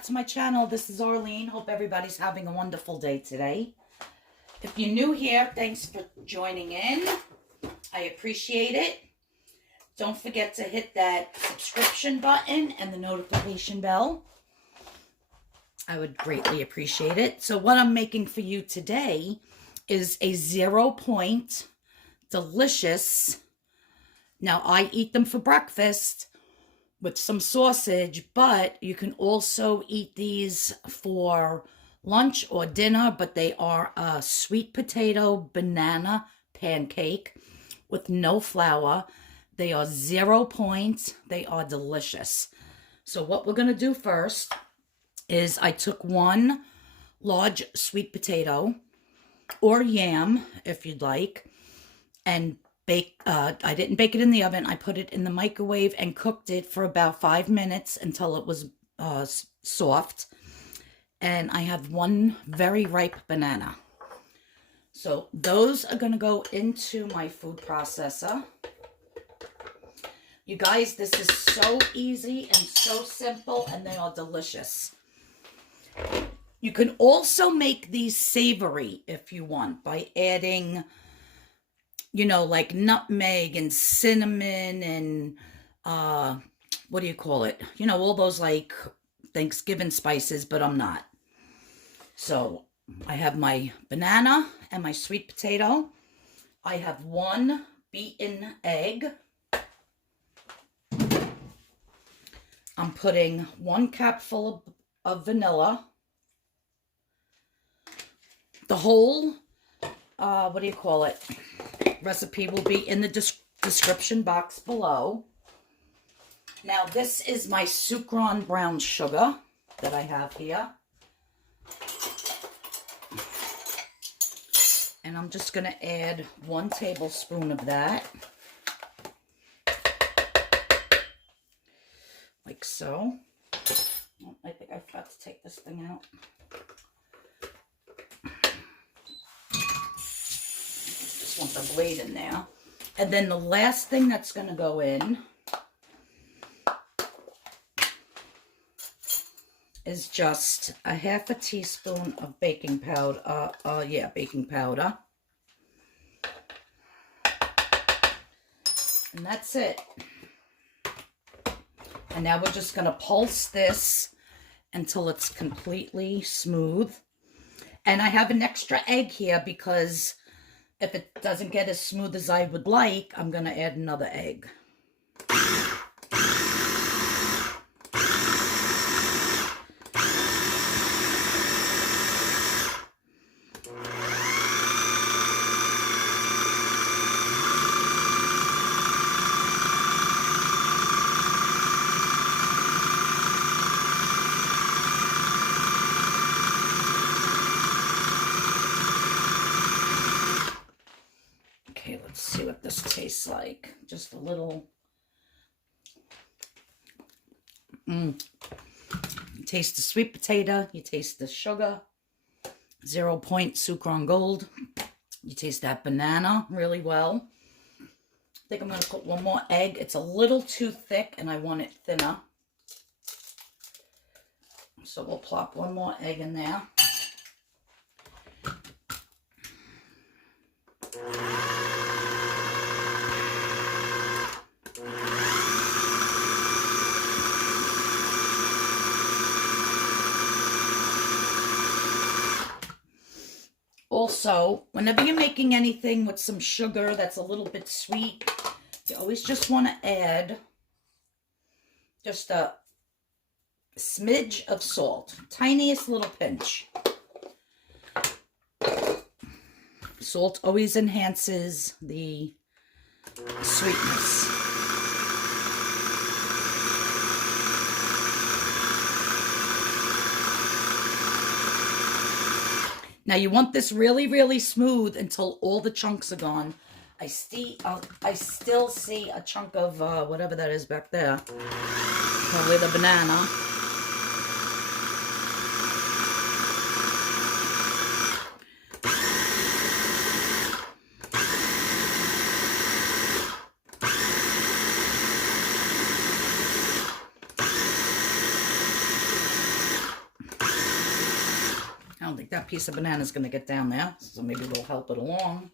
back to my channel. This is Arlene. Hope everybody's having a wonderful day today. If you're new here, thanks for joining in. I appreciate it. Don't forget to hit that subscription button and the notification bell. I would greatly appreciate it. So what I'm making for you today is a 0-point delicious. Now I eat them for breakfast with some sausage, but you can also eat these for lunch or dinner, but they are a sweet potato banana pancake with no flour. They are 0 points. They are delicious. So what we're going to do first is I took one large sweet potato or yam, if you'd like, and I didn't bake it in the oven. I put it in the microwave and cooked it for about 5 minutes until it was soft. And I have one very ripe banana. So those are going to go into my food processor. You guys, this is so easy and so simple, and they are delicious. You can also make these savory if you want by adding, you know, like nutmeg and cinnamon and, what do you call it? You know, all those like Thanksgiving spices, but I'm not. So I have my banana and my sweet potato. I have one beaten egg. I'm putting 1 cupful of vanilla. The whole, what do you call it? Recipe will be in the description box below. Now this is my Sukrin brown sugar that I have here. And I'm just going to add 1 tablespoon of that. Like so. Oh, I think I forgot to take this thing out. Just want the blade in there. And then the last thing that's going to go in is just a 1/2 teaspoon of baking powder. Baking powder. And that's it. And now we're just going to pulse this until it's completely smooth. And I have an extra egg here because if it doesn't get as smooth as I would like, I'm going to add another egg. Let's see what this tastes like. Just a little. You taste the sweet potato. You taste the sugar. 0 point Sukrin Gold. You taste that banana really well. I think I'm going to put 1 more egg. It's a little too thick and I want it thinner. So we'll plop 1 more egg in there. Also, whenever you're making anything with some sugar that's a little bit sweet, you always just want to add just a smidge of salt. Tiniest little pinch. Salt always enhances the sweetness. Now you want this really, really smooth until all the chunks are gone. I still see a chunk of whatever that is back there. Probably the banana. think that piece of banana is going to get down there, so maybe we'll help it along.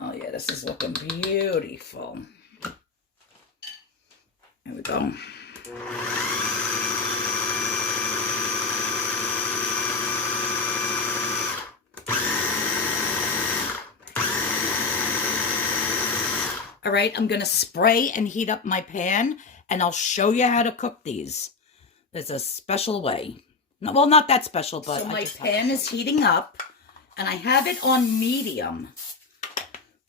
Oh yeah, this is looking beautiful. There we go. All right, I'm going to spray and heat up my pan, and I'll show you how to cook these. There's a special way. No, well, not that special, but so my pan is heating up, and I have it on medium.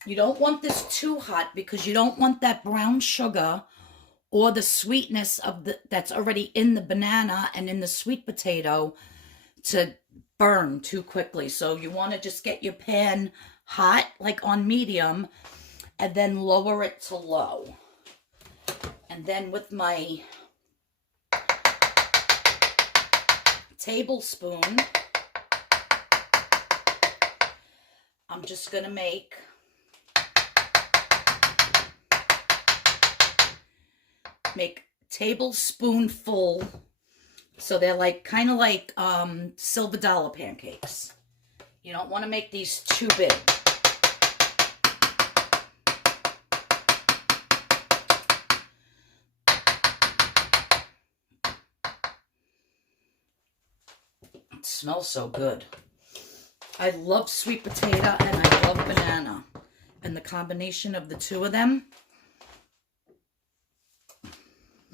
You don't want this too hot because you don't want that brown sugar or the sweetness of that's already in the banana and in the sweet potato to burn too quickly. So you want to just get your pan hot, like on medium, and then lower it to low. And then with my tablespoon, I'm just going to make tablespoonful, so they're like kind of like silver dollar pancakes. You don't want to make these too big. It smells so good. I love sweet potato and I love banana, and the combination of the two of them.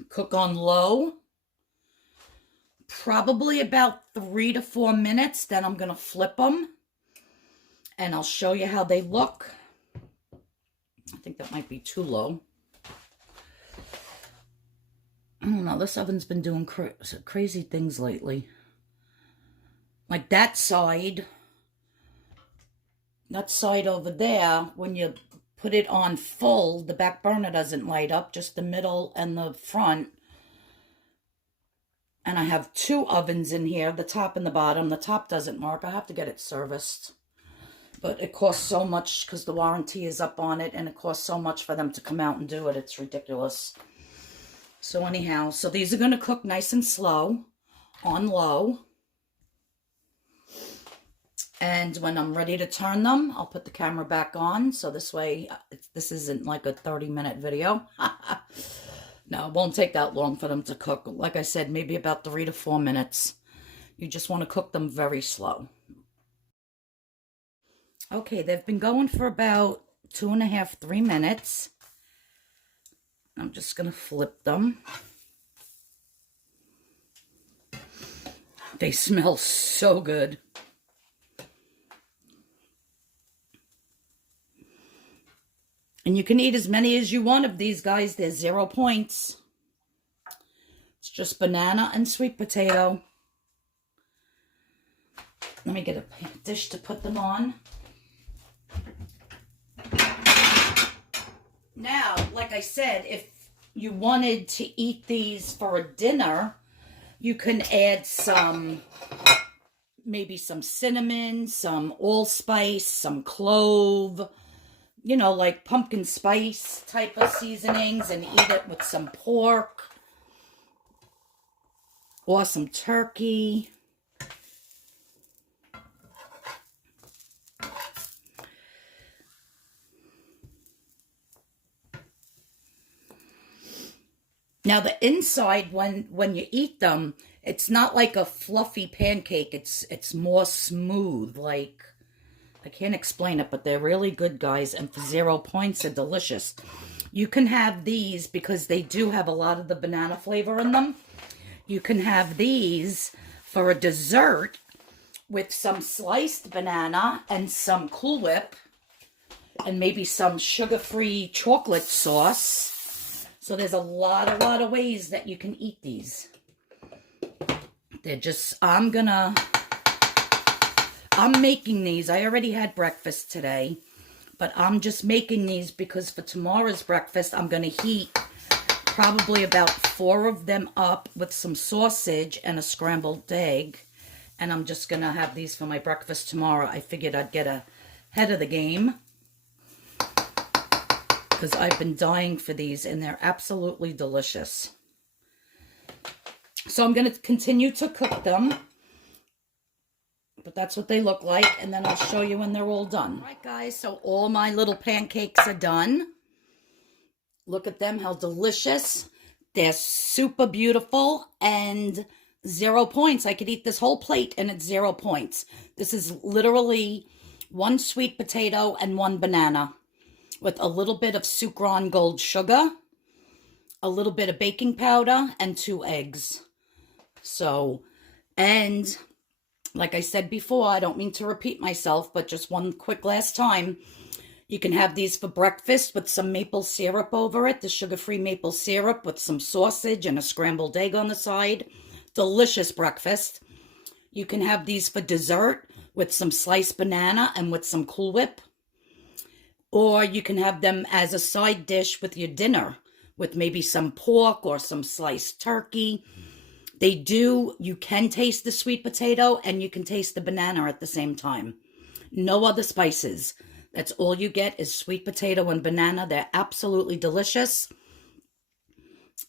Cook on low, probably about 3 to 4 minutes. Then I'm going to flip them, and I'll show you how they look. I think that might be too low. I don't know, this oven's been doing crazy things lately. Like that side over there, when you put it on full, the back burner doesn't light up, just the middle and the front. And I have 2 ovens in here, the top and the bottom. The top doesn't work. I have to get it serviced. But it costs so much because the warranty is up on it, and it costs so much for them to come out and do it. It's ridiculous. So anyhow, so these are going to cook nice and slow on low. And when I'm ready to turn them, I'll put the camera back on. So this way, this isn't like a 30-minute video. No, it won't take that long for them to cook. Like I said, maybe about 3 to 4 minutes. You just want to cook them very slow. Okay, they've been going for about 2.5, 3 minutes. I'm just going to flip them. They smell so good. And you can eat as many as you want of these, guys. They're 0 points. It's just banana and sweet potato. Let me get a dish to put them on. Now, like I said, if you wanted to eat these for a dinner, you can add maybe some cinnamon, some allspice, some clove, you know, like pumpkin spice type of seasonings, and eat it with some pork or some turkey. Now the inside, when you eat them, it's not like a fluffy pancake. It's more smooth, like, I can't explain it, but they're really good, guys. And for 0 points, they're delicious. You can have these, because they do have a lot of the banana flavor in them. You can have these for a dessert with some sliced banana and some Cool Whip and maybe some sugar-free chocolate sauce. So there's a lot of ways that you can eat these. They're just, I'm making these. I already had breakfast today, but I'm just making these because for tomorrow's breakfast, I'm going to heat probably about 4 of them up with some sausage and a scrambled egg. And I'm just going to have these for my breakfast tomorrow. I figured I'd get ahead of the game because I've been dying for these, and they're absolutely delicious. So I'm going to continue to cook them. But that's what they look like, and then I'll show you when they're all done. All right, guys, so all my little pancakes are done. Look at them, how delicious. They're super beautiful and 0 points. I could eat this whole plate and it's 0 points. This is literally 1 sweet potato and 1 banana with a little bit of Sukrin gold sugar, a little bit of baking powder, and 2 eggs. So, and like I said before, I don't mean to repeat myself, but just one quick last time, you can have these for breakfast with some maple syrup over it, the sugar-free maple syrup with some sausage and a scrambled egg on the side. Delicious breakfast. You can have these for dessert with some sliced banana and with some Cool Whip. Or you can have them as a side dish with your dinner with maybe some pork or some sliced turkey. You can taste the sweet potato and you can taste the banana at the same time. No other spices. That's all you get is sweet potato and banana. They're absolutely delicious.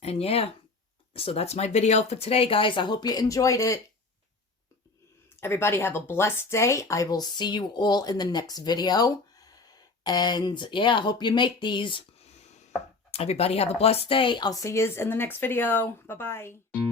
And yeah, so that's my video for today, guys. I hope you enjoyed it. Everybody have a blessed day. I will see you all in the next video. And yeah, I hope you make these. Everybody have a blessed day. I'll see you in the next video. Bye-bye.